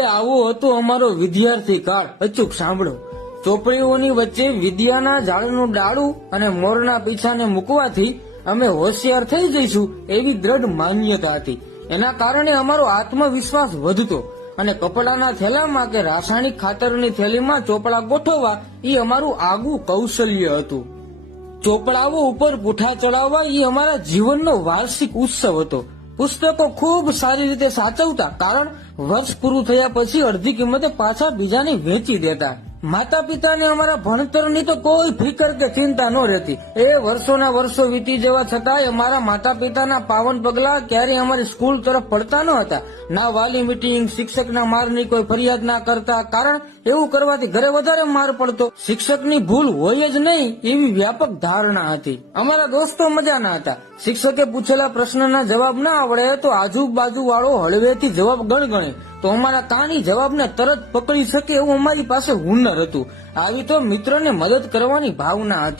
આવો હતો અમારો વિદ્યાર્થી કાળ. અચૂક સાંભળો. ચોપડીઓની વચ્ચે વિદ્યાના ઝાડનું ડાળું અને મોરના પીછાને મૂકવાથી અમે હોશિયાર થઈ જઈશું એવી દ્રઢ માન્યતા હતી. એના કારણે અમારો આત્મવિશ્વાસ વધતો અને કપડાના થેલામાં કે રાસાયણિક ખાતરની થેલીમાં ચોપડા ગોઠવવા એ અમારું આગવું કૌશલ્ય હતું. ચોપડાઓ ઉપર પૂઠા ચડાવવા એ અમારા જીવનનો વાર્ષિક ઉત્સવ હતો. પુસ્તકો ખૂબ સારી રીતે સાચવતા, કારણ વર્ષ પૂરું થયા પછી અડધી કિંમતે પાછા બીજાને વેચી દેતા. માતા પિતાને અમારા ભણતરની તો કોઈ ફિકર કે ચિંતા ન રહેતી. એ વર્ષોના વર્ષો વીતી જવા છતાંય અમારા માતા પિતાના પાવન પગલા ક્યારેય અમારી સ્કૂલ તરફ પડતા ન હતા. ના વાલી મીટિંગ, શિક્ષકના મારની કોઈ ફરિયાદ ના કરતા, કારણ એવું કરવાથી ઘરે વધારે માર પડતો. શિક્ષકની ભૂલ હોય જ નહીં એવી વ્યાપક ધારણા હતી. અમારા દોસ્તો મજાના હતા. શિક્ષકે પૂછેલા પ્રશ્નના જવાબ ના આવડે તો આજુબાજુ વાળો હળવેથી જવાબ ગણગણે તો અમારા કાની જવાબને તરત પકડી શકે એવું અમારી પાસે હુનર હતું. આવી તો મિત્રને મદદ કરવાની ભાવના હતી.